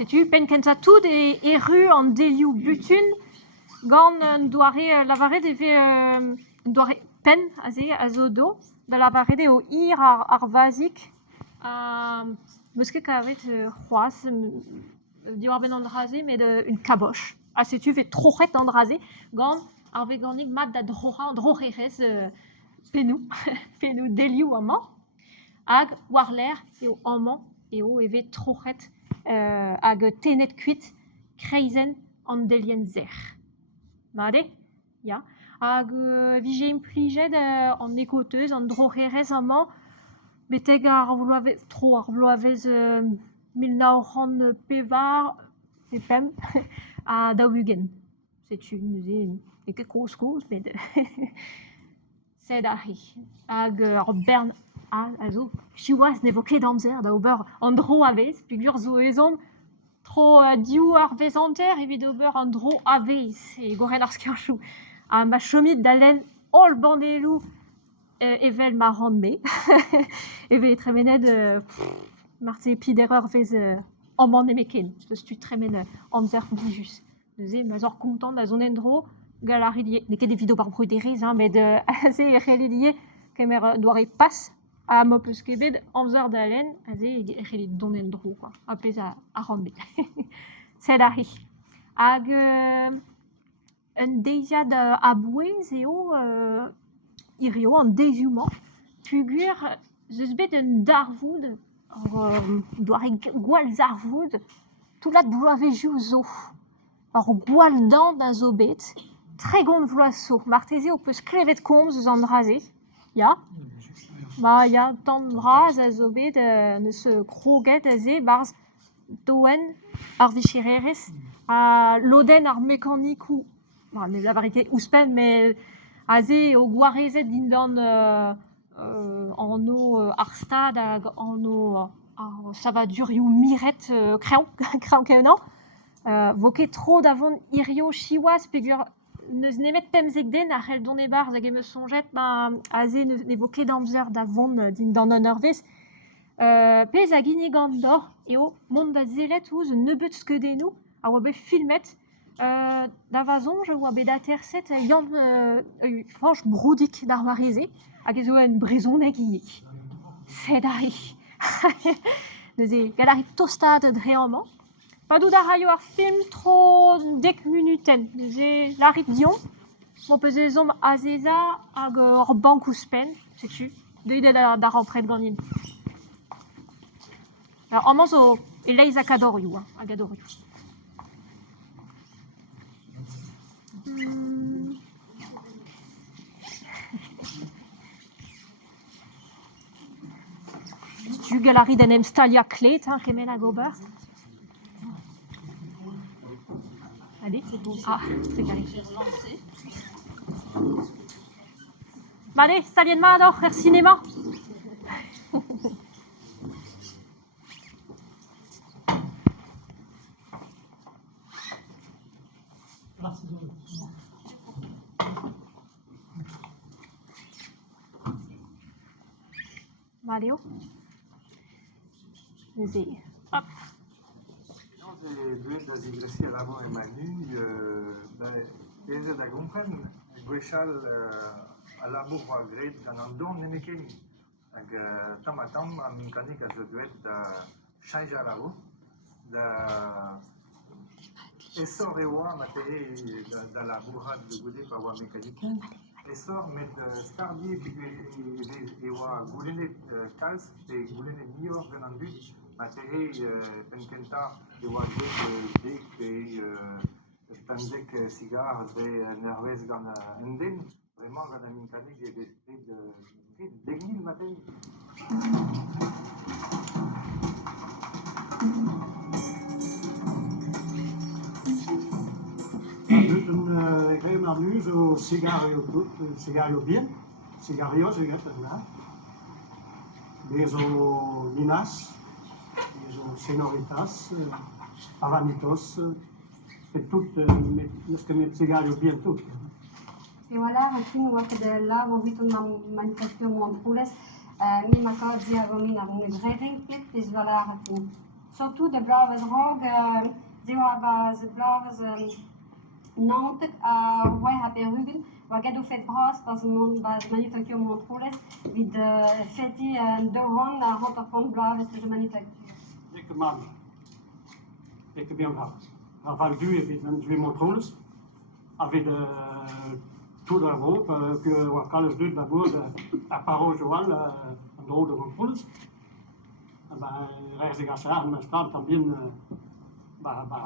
Sais-tu, pen kenza tout et rue en deliu butun, gant doare lavaret eve doare pen a zo do, da lavaret o ir ar vazik, meus ket kavet c'hoaz, diwar ben andraze, met une caboche. Sais-tu, fait trochet andraze, gant ar veganik mat da droc'herez penou, penou deliu amañ, hag war l'air eo amañ eo eve trochet hag tenet kuit kreizen an delien zer. Made? Ya. Hag vije implijet an ekoteuz, an droc'herez amañ, beteg ar vloavez 1900 pevar, pepem, a daougen. Sais-tu, neuze, e ket koz, met sed a hi. Hag ar bern a zo, chiouaz ne vo ket amzer da ober an dro avez, peogwir zo ezom tro diou ar vezanter evit ober an dro avez e goren ar skianchou. A ma chomit da len ol bandelou evel ma rand me. Eve tremenet marte pidereur vez amman nemeken. Deus tu tremen amzer bijus. Neuze, ma zor kontant da zon en dro, galaridier, ne ket evit ober bruderez, met aze e relidier kemer doare pas a mop eus kebet amzer da len, aze e relit don en dro, quoi. A pez a rand me. Sed a hi. Hag un deiziad a bouez eo irio an deiziouman, peogwir zeus bet un darvoud, doare gwall zarvoud, tout lat bloavezioù zo. Or gwall dan da zo bet, tregont vloaz-so. Marteze o peus klevet komz eus an draze, ya. Ma ya, tamm vraz a zo bet neus kroget a ze, barz doen ar vichirerez, a loden ar mekanikou, ne lavarite ouspen, mais a ze o gwarezet dindan an o ar stad hag an o savadurioù miret kreañ kenan. Vo ket tro davon irio chiouaz peogwir neus nemet pemzek den ar c'hell don e barz hag emeus sonjet a ze ne vo ket amzer davon dindan an eurvez. Pez a gine gant dor eo mont da zelet ouz nebeut skeudennoù a oa bet filmet da vazonj oa bet da terset yann franch broudik d'ar vareze hag ezo en brezhoneg ivek. Sed a hi. Neuze, galarit tostad dre amañ. Padou da raio ar film tro 10 minuten. Neuze, larit dion, mon peus ezom azeza hag ur bank ouspen, sais-tu, deuet da rampret ganin. Amañ zo e leiz a kadorioù, hag adorioù. Tu galarit en em stalia klet, kemen hag ober. Allez, c'est bon. Ah, c'est carré. Allez, stalien ma ador, er cinéma. Allez, oh. Hop. Deuet da zigresi a lavor emanuñ, bezet da gompren, gwechal a labour war gret gant an don nemeken. Hag tamm a tamm am minkanik a zo deuet da chaj a lavor, da esor e oa materi da labourat de goude pa oa mekanikoù. Esor met stardier e oa goulennet kalz pe goulennet mior gant an dud. Materi penkenta e oa dek pe tanzek sigar dre nervez gant an den. Vraiment gant an minkanik e bet degnil materi. Egrem ar nuz o segario tout, segario bien, segario zeget an bez o linas, bez o senoritas, avanitos, et tout, neus ket met segario bien tout. Et voilà, rakin oa ket la, vo vit an manifestur mo an troulez, mi ma ka di a gomin ar ne greden ket, ez vala rakin. surtout de blauwe rook, die hebben ze blauwe Nantes, ouais, à Pérugen, waar gaat fait bras, pas manufacture Montroles, wie de fêti de rond, rond blauwe is de manufacture. Ik man. Ik ben gehad. Van du heb ik twee Montroles. Avec tout d'Europe, que Wakalis doet d'abord à Paro Joal, een rode Montroles. Ben, reis ik als aan mijn straat dan binnen,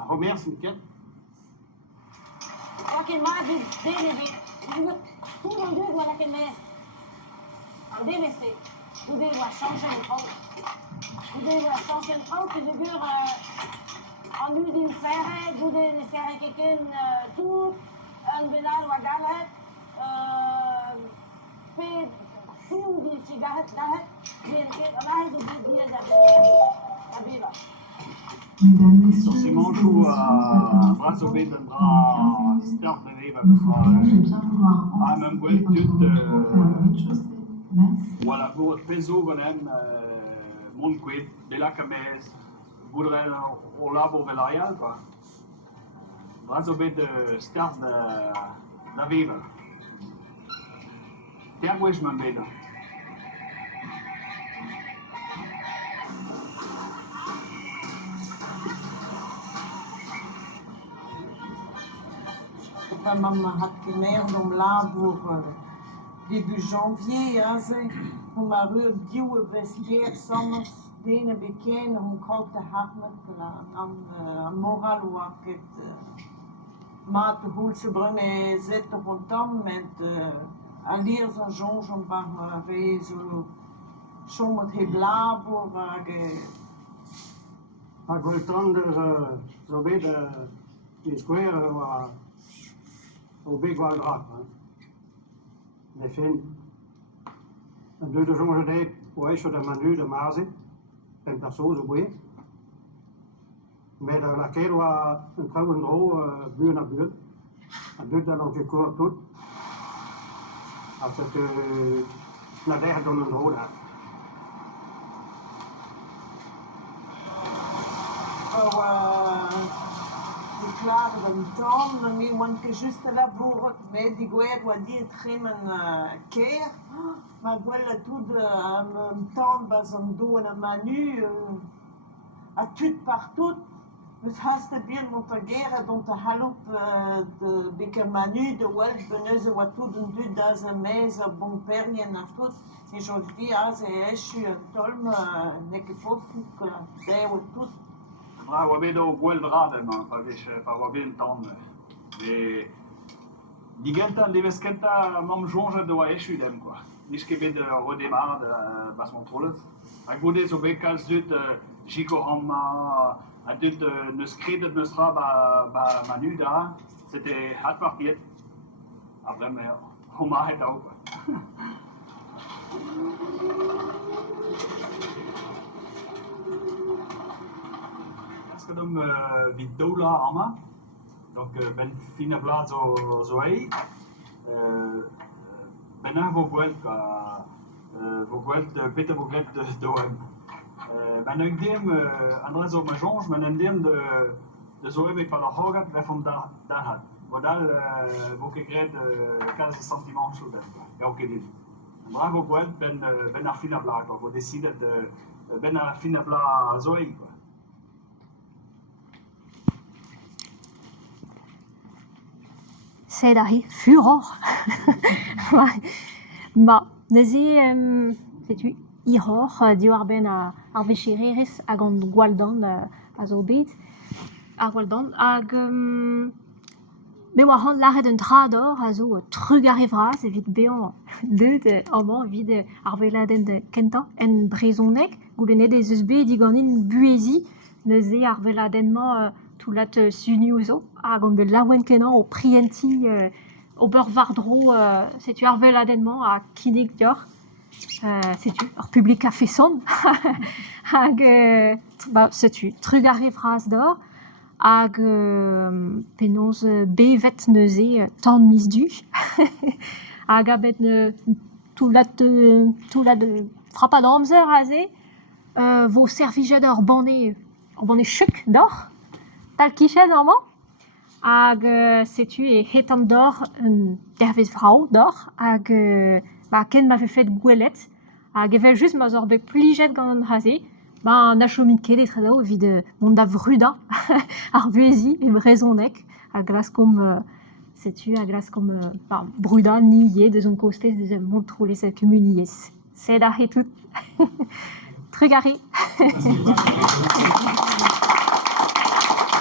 Romers een keer. Lakin ma di dele tout le monde doit lakin mes. En DVC, vous devez changer le trou. Vous devez changer le trou que de gur en usine serre, vous devez serrer quelqu'un tout un benal ou galet pe tout di cigarette galet bien que on a de dire la biba. Zoals Manchu Brazovet en bra start de leven aan een gweld doet voilà voor het peso van hem mon kwet de la cames voudrait au labo velarial quoi Brazovet de start de leven der wo ich man beter Maman had gemerkt om labor début janvier, om maar weer nieuwe vestiaire soms denen bekend om kort te hebben aan moral wat het maat de hoelse brunnen zetten rondom met allier zo'n jonge om maar zo soms het labor Maar Goltander, zo bij de square, au big wild rock. Les fins. En de jonge tijd, hoe is de manu de maze, en persoon zo bij. Met de laquelle was een trouwen dro, buur naar buur. En doet dan ook een koor tot. Als het naar daar dan een rode had. Claro, então, me want que juste là pour me guerre doit dire très care, ma guerre tout en temps basant d'eau en manu à tout partout. Dus hast du bien notre guerre dont de halop de beker manu de welt beneuze wat tout en deux dans un mes bon pernien à tout. Et je dis je suis un tolm ne que pas que d'ailleurs tout. Maar we hebben ook wel draden, man, we hebben een tand. Die gente, die weskenta, mam jonge doa eshu dem quoi. Niet que de redémarre de bas montroles. Ik moet zo bij kals dit Chico Hamma, dit nos credet nostra ba manu da, c'était hard marqué. Après mais on m'a het ook. Gedom wie dola allemaal. Donc ben fine bla zo hé. Ben een vogwelt bitte vogwelt de doem. Ben een deem andere zo mijn jonge ben een deem de zo heb ik van de hoogte we van daar had. Wat daar ook ik red 15 centimeters zo dan. Ja oké dit. Maar vogwelt ben naar fine bla toch. We decide ben naar fine bla zo hé. C'est là, furor. Ma, nezi, c'est-tu, ihor, diorben a arvechireris ag an gwaldon a zo bet, a gwaldon, ag, me war han laret un trador a zo trug arrivras, evit beon deut, oman, vid arveladen de kenta, en brezonek, goulenet ez eus bet diganin buezi, nezi arveladenman tout lat suniozo, hag an de laouen kenan o prienti, o beur vardro, setu arveladenman a kinig dior, setu, ur publik a feson, hag, setu, trug arrivras d'or, hag penoz bevet neuze tan mis du, hag abet tout lat frappa d'amzer a ze, vo servijet ur banne on est chuk d'or, tal kichet normalement, hag setu et hetan d'or, dervez vrao d'or, hag ken m'avait fait gwelet, hag evel juste ma zorbe plijet gant an haze, na chomit ket etre dao vid mont da vruda ar vuezi e brezonek, a glas kom setu, a glas kom bruda ni ye de zon kostez de mont troulez et communiez. C'est da tout. Trugari.